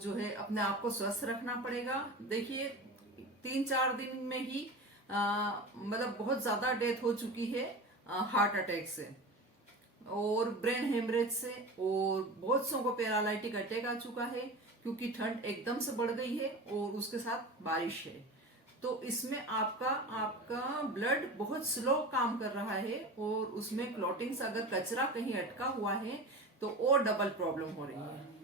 जो है अपने आप को स्वस्थ रखना पड़ेगा। देखिए 3-4 दिन में ही मतलब बहुत ज्यादा डेथ हो चुकी है हार्ट अटैक से और ब्रेन हेमरेज से, और बहुत सौ को पैरालाइटिक अटैक आ चुका है क्योंकि ठंड एकदम से बढ़ गई है और उसके साथ बारिश है। तो इसमें आपका ब्लड बहुत स्लो काम कर रहा है और उसमें क्लॉटिंग्स, अगर कचरा कहीं अटका हुआ है तो और डबल प्रॉब्लम हो रही है।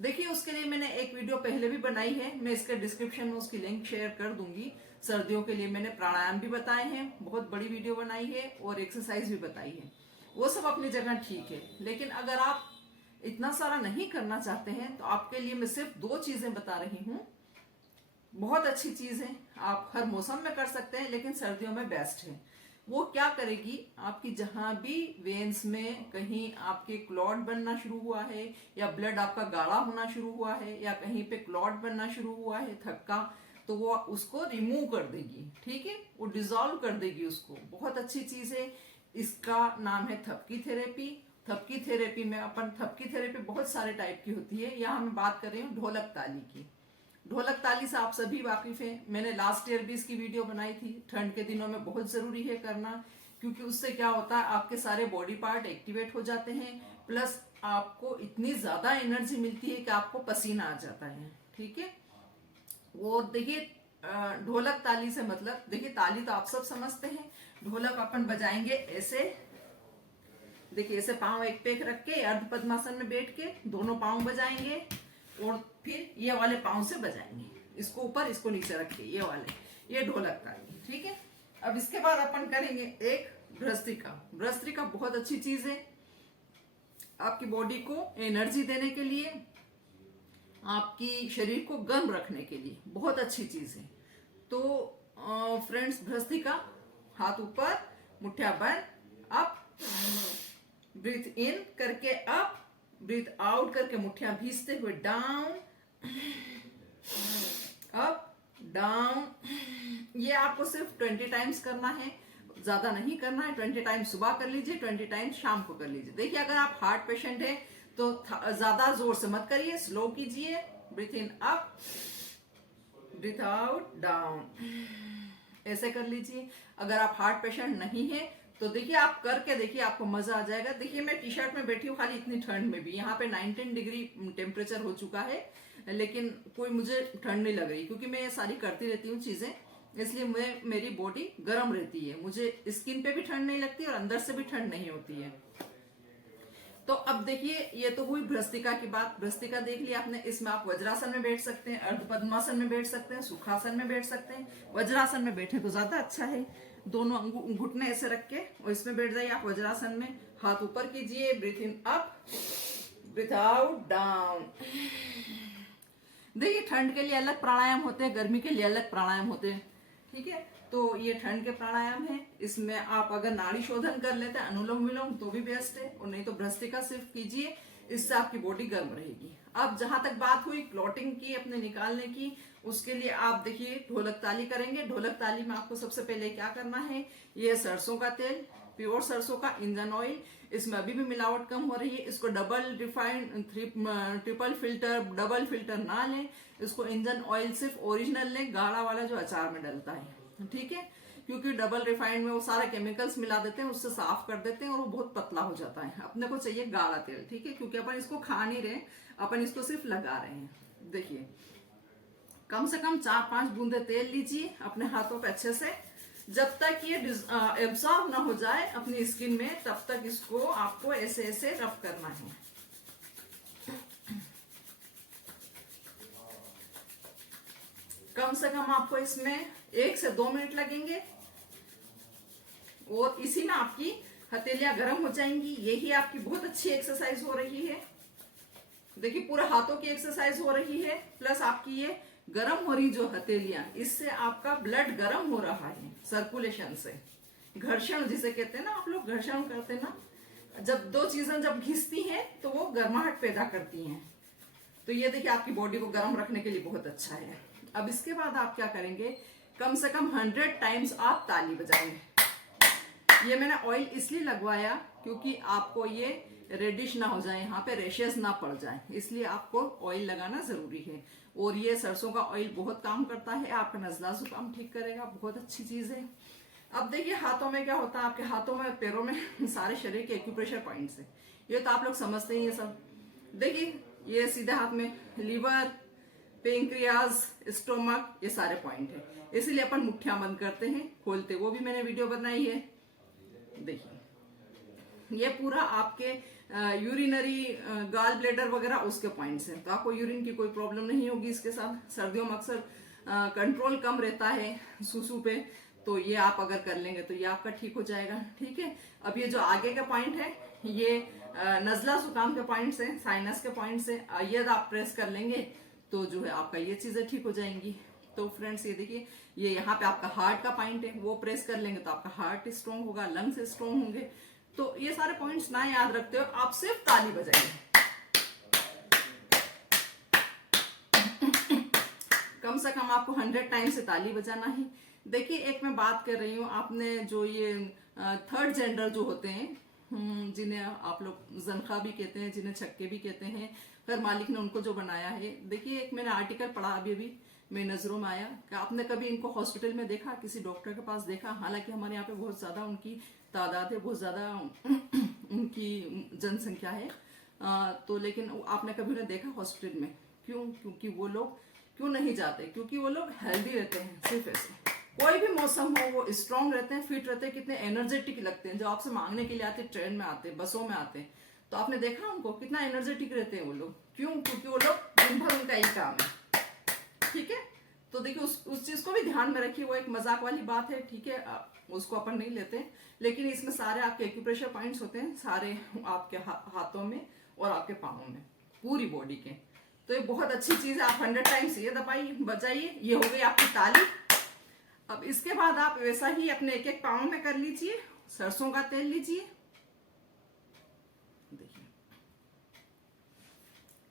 देखिए उसके लिए मैंने एक वीडियो पहले भी बनाई है, मैं इसके डिस्क्रिप्शन में उसकी लिंक शेयर कर दूंगी। सर्दियों के लिए मैंने प्राणायाम भी बताए हैं, बहुत बड़ी वीडियो बनाई है, और एक्सरसाइज भी बताई है। वो सब अपनी जगह ठीक है, लेकिन अगर आप इतना सारा नहीं करना चाहते हैं तो आपके लिए मैं सिर्फ 2 चीजें बता रही हूँ। बहुत अच्छी चीज है, आप हर मौसम में कर सकते हैं, लेकिन सर्दियों में बेस्ट है। वो क्या करेगी, आपकी जहां भी वेन्स में कहीं आपके क्लॉट बनना शुरू हुआ है या ब्लड आपका गाढ़ा होना शुरू हुआ है या कहीं पे क्लॉट बनना शुरू हुआ है थक्का, तो वो उसको रिमूव कर देगी। ठीक है, वो डिसॉल्व कर देगी उसको। बहुत अच्छी चीज है। इसका नाम है थपकी थेरेपी। थपकी थेरेपी में थपकी थेरेपी बहुत सारे टाइप की होती है। यहाँ मैं बात कर रही हूँ ढोलक ताली की। ढोलक ताली से आप सभी वाकिफ हैं, मैंने लास्ट ईयर भी इसकी वीडियो बनाई थी। ठंड के दिनों में बहुत जरूरी है करना, क्योंकि उससे क्या होता है, आपके सारे बॉडी पार्ट एक्टिवेट हो जाते हैं, प्लस आपको इतनी ज्यादा एनर्जी मिलती है कि आपको पसीना आ जाता है। ठीक है, और देखिए ढोलक ताली से मतलब, देखिए ताली तो आप सब समझते हैं। ढोलक अपन बजाएंगे ऐसे, देखिए ऐसे पांव एक पे रख के अर्ध पद्मासन में बैठ के दोनों पांव बजाएंगे, और फिर ये वाले पांव से बजाएंगे, इसको ऊपर इसको नीचे रख के, ये वाले, ये ढोलक ताली। ठीक है, अब इसके बाद अपन करेंगे एक भ्रस्त्रिका। भ्रस्त्रिका बहुत अच्छी चीज है, आपकी बॉडी को एनर्जी देने के लिए, आपकी शरीर को गर्म रखने के लिए बहुत अच्छी चीज है। तो फ्रेंड्स, भ्रस्त्रिका, हाथ ऊपर, मुठ्ठियां बंद, अप, ब्रीथ इन करके अप, ब्रीथ आउट करके मुठ्ठियां भींचते हुए डाउन, अप, डाउन। ये आपको सिर्फ 20 टाइम्स करना है, ज्यादा नहीं करना है। 20 टाइम्स सुबह कर लीजिए, 20 टाइम्स शाम को कर लीजिए। देखिए अगर आप हार्ट पेशेंट है तो ज्यादा जोर से मत करिए, स्लो कीजिए। Breathe in up, breathe out down, ऐसे कर लीजिए। अगर आप हार्ट पेशेंट नहीं है तो देखिए आप करके देखिए, आपको मजा आ जाएगा। देखिए मैं टी शर्ट में बैठी हूँ खाली इतनी ठंड में भी, यहाँ पे 19 डिग्री टेम्परेचर हो चुका है, लेकिन कोई मुझे ठंड नहीं लग रही, क्योंकि मैं ये सारी करती रहती हूँ चीजें, इसलिए मेरी बॉडी गर्म रहती है। मुझे स्किन पे भी ठंड नहीं लगती और अंदर से भी ठंड नहीं होती है। तो अब देखिए ये तो हुई भ्रस्त्रिका की बात। भ्रस्त्रिका देख लिया आपने, इसमें आप वज्रासन में बैठ सकते हैं, अर्ध पद्मासन में बैठ सकते हैं, सुखासन में बैठ सकते हैं। वज्रासन में बैठे तो ज्यादा अच्छा है, दोनों घुटने ऐसे रख के और इसमें बैठ जाइए आप वज्रासन में। हाथ ऊपर कीजिए, breathe in up, breathe out down. देखिए ठंड के लिए अलग प्राणायाम होते हैं, गर्मी के लिए अलग प्राणायाम होते हैं। ठीक है, तो ये ठंड के प्राणायाम है। इसमें आप अगर नाड़ी शोधन कर लेते हैं, अनुलोम विलोम, तो भी बेस्ट है, और नहीं तो भ्रस्त्रिका सिर्फ कीजिए, इससे आपकी बॉडी गर्म रहेगी। अब जहां तक बात हुई क्लॉटिंग की अपने निकालने की, उसके लिए आप देखिए ढोलक ताली करेंगे। ढोलक ताली में आपको सबसे पहले क्या करना है, ये सरसों का तेल, प्योर सरसों का इंजन ऑयल, इसमें अभी भी मिलावट कम हो रही है। इसको double refined, triple filter, double filter ना लें, इसको इंजन ऑयल सिर्फ ओरिजिनल लें, गाढ़ा वाला जो अचार में डलता है। ठीक है, क्योंकि डबल रिफाइंड में वो सारे केमिकल्स मिला देते हैं, उससे साफ कर देते हैं और वो बहुत पतला हो जाता है। अपने को चाहिए गाढ़ा तेल। ठीक है, क्योंकि अपन इसको खा नहीं रहे, अपन इसको सिर्फ लगा रहे हैं। देखिए कम से कम 4-5 बूंदे तेल लीजिए अपने हाथों पे अच्छे से, जब तक ये एब्जॉर्ब ना हो जाए अपनी स्किन में, तब तक इसको आपको ऐसे ऐसे रब करना है। कम से कम आपको इसमें 1 से 2 मिनट लगेंगे, और इसी में आपकी हथेलियां गर्म हो जाएंगी। यही आपकी बहुत अच्छी एक्सरसाइज हो रही है। देखिए पूरा हाथों की एक्सरसाइज हो रही है, प्लस आपकी ये गर्म हो रही जो हथेलियां, इससे आपका ब्लड गर्म हो रहा है सर्कुलेशन से। घर्षण जिसे कहते हैं ना, आप लोग घर्षण करते हैं ना, जब 2 चीजें जब घिसती हैं तो वो गर्माहट पैदा करती हैं। तो ये देखिए आपकी बॉडी को गर्म रखने के लिए बहुत अच्छा है। अब इसके बाद आप क्या करेंगे, कम से कम 100 टाइम्स आप ताली बजाएंगे। ये मैंने ऑयल इसलिए लगवाया क्योंकि आपको ये रेडिश ना हो जाए, यहाँ पे रेशेस ना पड़ जाए, इसलिए आपको ऑयल लगाना जरूरी है। और ये सरसों का ऑयल बहुत काम करता है, आपका नजला जुकाम ठीक करेगा, बहुत अच्छी चीज है। अब देखिए हाथों में क्या होता है, आपके हाथों में पैरों में सारे शरीर के एक्यूप्रेशर पॉइंट्स है, ये तो आप लोग समझते ही है सब। देखिए ये सीधे हाथ में लीवर, पेंक्रियाज, स्टोमक, ये सारे पॉइंट है, इसीलिए अपन मुट्ठियां बंद करते हैं, खोलते, वो भी मैंने वीडियो बनाई है। देखिए ये पूरा आपके यूरिनरी गाल ब्लेडर वगैरह उसके पॉइंट्स हैं, तो आपको यूरिन की कोई प्रॉब्लम नहीं होगी इसके साथ। सर्दियों में अक्सर कंट्रोल कम रहता है सुसु पे, तो ये आप अगर कर लेंगे तो ये आपका ठीक हो जाएगा। ठीक है, अब ये जो आगे का पॉइंट है ये नजला जुकाम के पॉइंट्स हैं, साइनस के पॉइंट्स हैं, ये आप प्रेस कर लेंगे तो जो है आपका ये चीजें ठीक हो जाएंगी। तो फ्रेंड्स ये देखिए, ये यहाँ पे आपका हार्ट का पॉइंट है, वो प्रेस कर लेंगे तो आपका हार्ट स्ट्रांग होगा, लंग्स स्ट्रांग होंगे। तो ये सारे पॉइंट्स ना याद रखते हो आप, सिर्फ ताली बजाइए। कम से कम आपको 100 टाइम से ताली बजाना है। देखिए एक मैं बात कर रही हूँ, आपने जो ये थर्ड जेंडर जो होते हैं, जिन्हें आप लोग जनखा भी कहते हैं, जिन्हें छक्के भी कहते हैं, फिर मालिक ने उनको जो बनाया है। देखिए एक मैंने आर्टिकल पढ़ा अभी मेरी नजरों में आया कि आपने कभी इनको हॉस्पिटल में देखा, किसी डॉक्टर के पास देखा? हालांकि हमारे यहाँ पे बहुत ज्यादा उनकी तादाद है, बहुत ज्यादा उनकी जनसंख्या है, तो लेकिन आपने कभी उन्हें देखा हॉस्पिटल में? क्यों? क्योंकि वो लोग क्यों नहीं जाते? क्योंकि वो लोग हेल्दी रहते हैं, सिर्फ ऐसे। कोई भी मौसम हो वो स्ट्रांग रहते हैं, फिट रहते हैं, कितने एनर्जेटिक लगते हैं। जो आपसे मांगने के लिए आते हैं, ट्रेन में आते हैं, बसों में आते हैं, तो आपने देखा उनको कितना एनर्जेटिक रहते हैं वो लोग। क्यों? क्योंकि वो लोग दिन भर उनका यही काम है। ठीक है, तो देखिए उस चीज को भी ध्यान में रखिए, वो एक मजाक वाली बात है, ठीक है, उसको अपन नहीं लेते, लेकिन इसमें सारे आपके एक्यूप्रेशर पॉइंट्स होते हैं, सारे आपके हाथों में और आपके पाँवों में, पूरी बॉडी के। तो ये बहुत अच्छी चीज है, आप 100 टाइम्स ये दबाइए, बजाइए। ये हो गई आपकी ताली। अब इसके बाद आप वैसा ही अपने एक एक पाँव में कर लीजिए। सरसों का तेल लीजिए, देखिए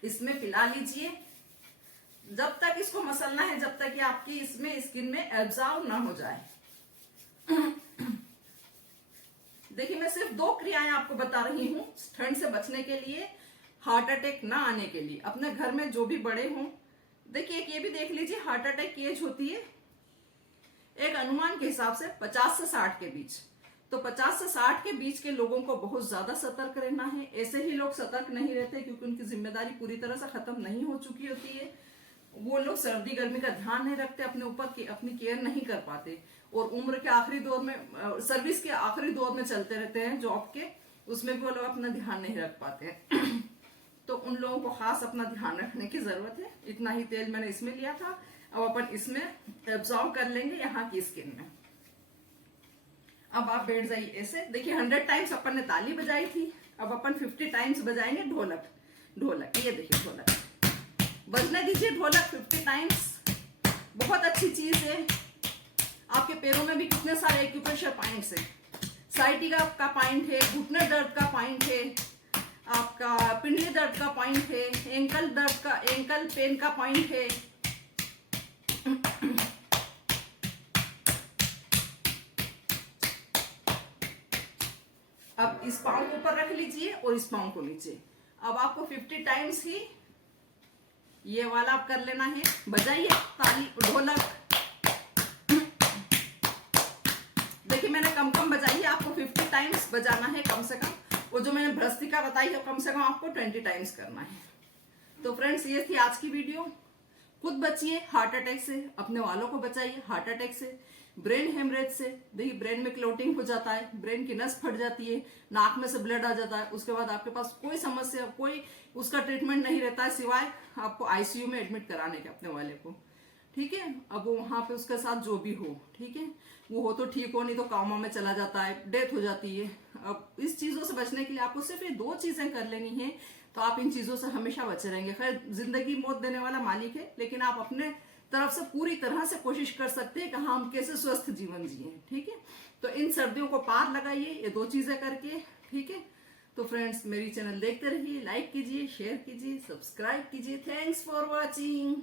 इसमें पिला लीजिए, जब तक इसको मसलना है, जब तक ये आपकी इसमें स्किन में एब्जॉर्ब ना हो जाए। देखिए मैं सिर्फ 2 क्रियाएं आपको बता रही हूँ ठंड से बचने के लिए, हार्ट अटैक ना आने के लिए। अपने घर में जो भी बड़े हों, देखिए एक ये भी देख लीजिए, हार्ट अटैक की एज होती है एक अनुमान के हिसाब से 50 से 60 के बीच। तो 50 से 60 के बीच के लोगों को बहुत ज्यादा सतर्क रहना है। ऐसे ही लोग सतर्क नहीं रहते क्योंकि उनकी जिम्मेदारी पूरी तरह से खत्म नहीं हो चुकी होती है। वो लोग सर्दी गर्मी का ध्यान नहीं रखते, अपने ऊपर की अपनी केयर नहीं कर पाते, और उम्र के आखिरी दौर में, सर्विस के आखिरी दौर में चलते रहते हैं जॉब के, उसमें भी वो लोग अपना ध्यान नहीं रख पाते। तो उन लोगों को खास अपना ध्यान रखने की जरूरत है। इतना ही तेल मैंने इसमें लिया था, अब अपन इसमें एब्जॉर्ब कर लेंगे यहाँ की स्किन में। अब आप बैठ जाइए ऐसे। देखिए 100 टाइम्स अपन ने ताली बजाई थी, अब अपन 50 टाइम्स बजाएंगे ढोलक। ढोलक ये देखिए, ढोलक बजने दीजिए, ढोलक 50 टाइम्स। बहुत अच्छी चीज है। आपके पैरों में भी कितने सारे एक्यूप्रेशर पॉइंट्स है। साइटिका का पॉइंट है, घुटने दर्द का पॉइंट है, आपका पिंडली दर्द का पॉइंट है, एंकल दर्द का, एंकल पेन का पॉइंट है। अब इस पाँव को ऊपर रख लीजिए और इस पाँव को नीचे। अब आपको 50 टाइम्स ही ये वाला आप कर लेना है। बजाइए ताली, ढोलक। देखिए मैंने कम कम बजाई है, आपको 50 टाइम्स बजाना है कम से कम। वो जो मैंने भ्रष्टिका बताई है कम से कम आपको 20 टाइम्स करना है। तो फ्रेंड्स ये थी आज की वीडियो। खुद बचिए हार्ट अटैक से, अपने वालों को बचाइए हार्ट अटैक से, ब्रेन हेमरेज से। देखिए ब्रेन में क्लोटिंग हो जाता है, ब्रेन की नस फट जाती है, नाक में से ब्लड आ जाता है, उसके बाद आपके पास कोई समस्या, कोई उसका ट्रीटमेंट नहीं रहता है सिवाय आपको आईसीयू में एडमिट कराने के अपने वाले को। ठीक है, अब वो वहां पे उसके साथ जो भी हो, ठीक है, वो हो तो ठीक हो, नहीं तो कामा में चला जाता है, डेथ हो जाती है। अब इस चीजों से बचने के लिए आपको सिर्फ ये 2 चीजें कर लेनी है, तो आप इन चीजों से हमेशा बचे रहेंगे। खैर जिंदगी मौत देने वाला मालिक है, लेकिन आप अपने तरफ से पूरी तरह से कोशिश कर सकते हैं कि हाँ हम कैसे स्वस्थ जीवन जिए। ठीक है, तो इन सर्दियों को पार लगाइए ये 2 चीजें करके। ठीक है, तो फ्रेंड्स मेरी चैनल देखते रहिए, लाइक कीजिए, शेयर कीजिए, सब्सक्राइब कीजिए। Thanks for watching.